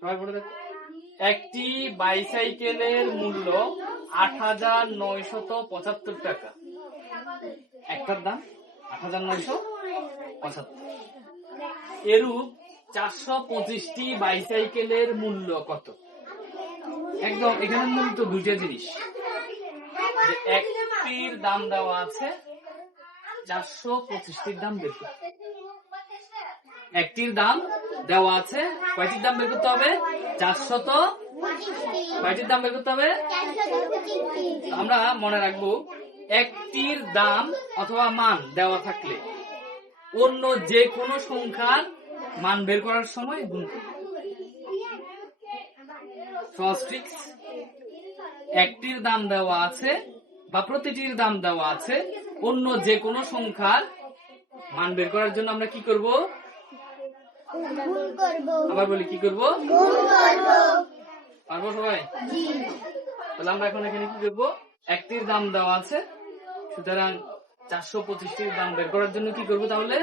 সবাই বলে দেখো। একটি বাইসাইকেলের মূল্য ৮৯৭৫ টাকা। একটার দাম ৮৯৭৫। এরূপ ৪২৫টি বাইসাইকেলের মূল্য কত? একদম এখানে মূলত দুইটা জিনিস, একটির দাম দেওয়া আছে, ৪২৫টির দাম বের করতে। একটির দাম দেওয়া আছে, কয়টির দাম বের করতে হবে? ৪০০। কয়টির দাম বের করতে হবে? আমরা মনে রাখবো, একটির দাম অথবা মান দেওয়া থাকলে অন্য যে কোনো সংখ্যার মান বের করার সময় গুণ করব। একটির দাম দেওয়া আছে বা প্রতিটির দাম দেওয়া আছে, অন্য যে কোনো সংখ্যার মান বের করার জন্য আমরা কি করব? আবার বলি, কি করব? পারবো সবাই? তাহলে আমরা এখন এখানে কি করবো? একটির দাম দেওয়া আছে, সুতরাং ৪২৫টির দাম বের করার জন্য কি করবো? তাহলে